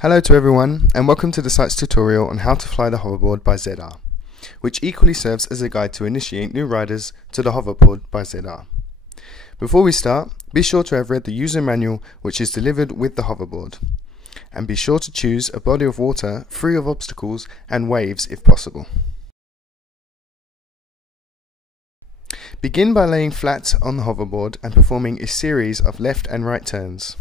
Hello to everyone, and welcome to the site's tutorial on how to fly the hoverboard by ZR, which equally serves as a guide to initiate new riders to the hoverboard by ZR. Before we start, be sure to have read the user manual which is delivered with the hoverboard, and be sure to choose a body of water free of obstacles and waves if possible. Begin by laying flat on the hoverboard and performing a series of left and right turns.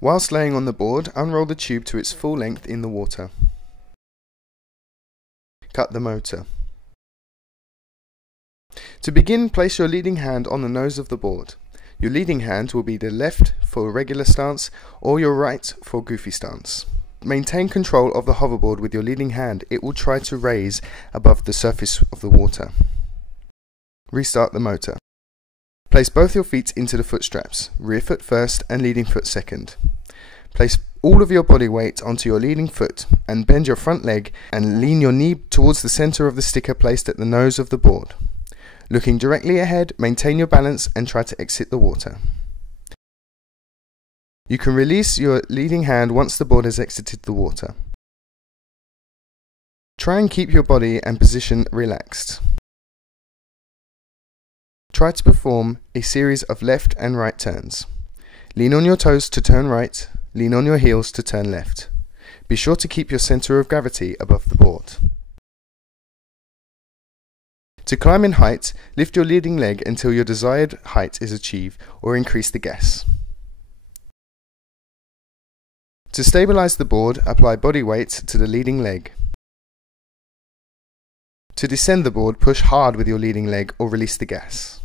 Whilst laying on the board, unroll the tube to its full length in the water. Cut the motor. To begin, place your leading hand on the nose of the board. Your leading hand will be the left for a regular stance or your right for goofy stance. Maintain control of the hoverboard with your leading hand. It will try to raise above the surface of the water. Restart the motor. Place both your feet into the foot straps, rear foot first and leading foot second. Place all of your body weight onto your leading foot and bend your front leg and lean your knee towards the center of the sticker placed at the nose of the board. Looking directly ahead, maintain your balance and try to exit the water. You can release your leading hand once the board has exited the water. Try and keep your body and position relaxed. Try to perform a series of left and right turns. Lean on your toes to turn right, lean on your heels to turn left. Be sure to keep your center of gravity above the board. To climb in height, lift your leading leg until your desired height is achieved or increase the gas. To stabilize the board, apply body weight to the leading leg. To descend the board, push hard with your leading leg or release the gas.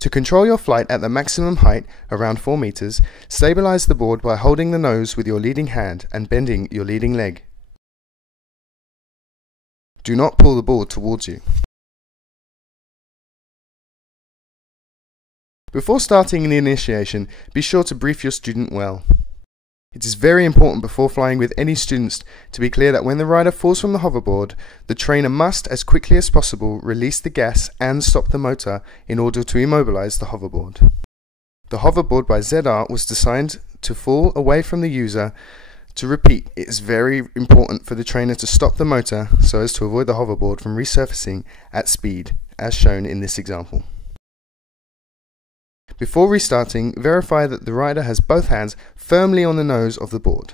To control your flight at the maximum height, around 4 meters, stabilize the board by holding the nose with your leading hand and bending your leading leg. Do not pull the board towards you. Before starting the initiation, be sure to brief your student well. It is very important before flying with any students to be clear that when the rider falls from the hoverboard, the trainer must, as quickly as possible, release the gas and stop the motor in order to immobilize the hoverboard. The hoverboard by ZR was designed to fall away from the user. To repeat, it is very important for the trainer to stop the motor so as to avoid the hoverboard from resurfacing at speed, as shown in this example. Before restarting, verify that the rider has both hands firmly on the nose of the board.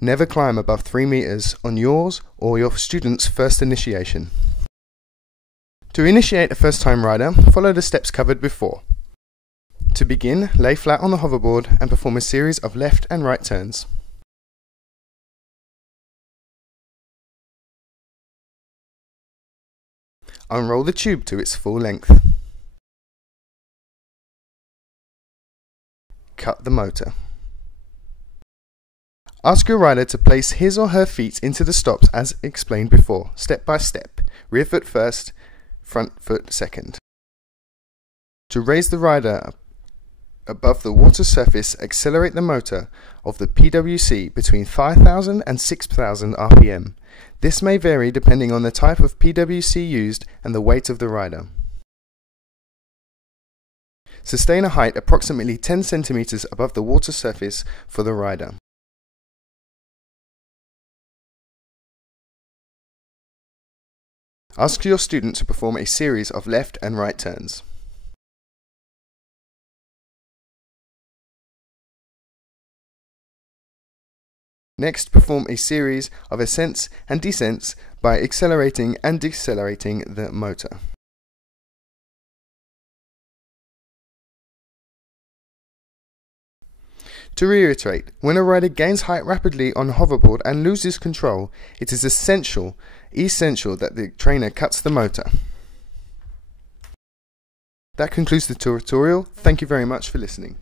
Never climb above 3 meters on yours or your student's first initiation. To initiate a first-time rider, follow the steps covered before. To begin, lay flat on the hoverboard and perform a series of left and right turns. Unroll the tube to its full length. Cut the motor. Ask your rider to place his or her feet into the stops as explained before, step by step, rear foot first, front foot second. To raise the rider above the water surface, accelerate the motor of the PWC between 5,000 and 6,000 RPM. This may vary depending on the type of PWC used and the weight of the rider. Sustain a height approximately 10 centimeters above the water surface for the rider. Ask your student to perform a series of left and right turns. Next, perform a series of ascents and descents by accelerating and decelerating the motor. To reiterate, when a rider gains height rapidly on a hoverboard and loses control, it is essential that the trainer cuts the motor. That concludes the tutorial. Thank you very much for listening.